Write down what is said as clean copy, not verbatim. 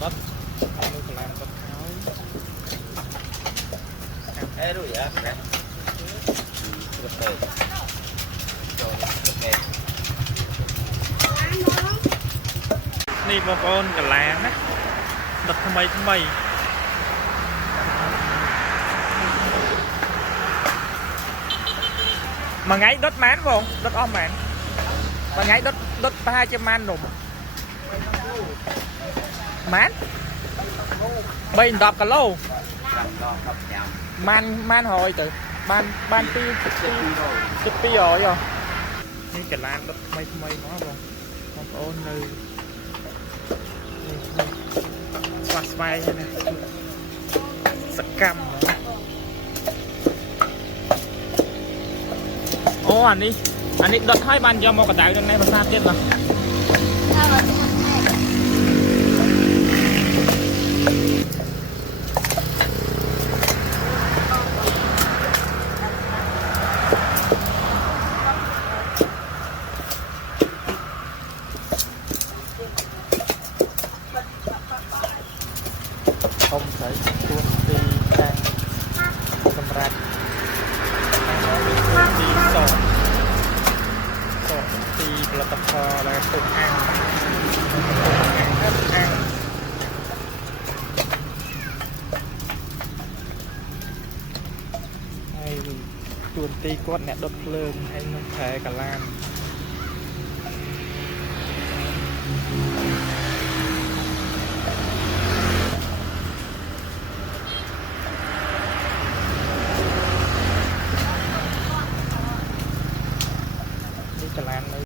đốt nuôi còn lại đốt khói ê rồi vậy cái được rồi rồi được rồi นี่បងប្អូនកន្លាងណាដុតថ្មីថ្មីមួយថ្ងៃដុតម៉ានបងដុតអស់ម៉ានមួយថ្ងៃដុតប្រហែលជាម៉ាននំម៉ាន3 10គីឡូម៉ានហើយទៅបាន2 12ហើយនេះកន្លាងដុតថ្មីថ្មីមកបងប្អូននៅស្វាស្វែងណាសកម្មអូអានេះដុតឲ្យបានយកមកកដៅនៅភាសាទៀតណាធំស្អីទួនទីខាងសម្រាប់ទីសទីផលិតផលដែលទុកអាំងហើយទួនទីគាត់អ្នកដុតភ្លើងហើយនឹងខែកាឡាន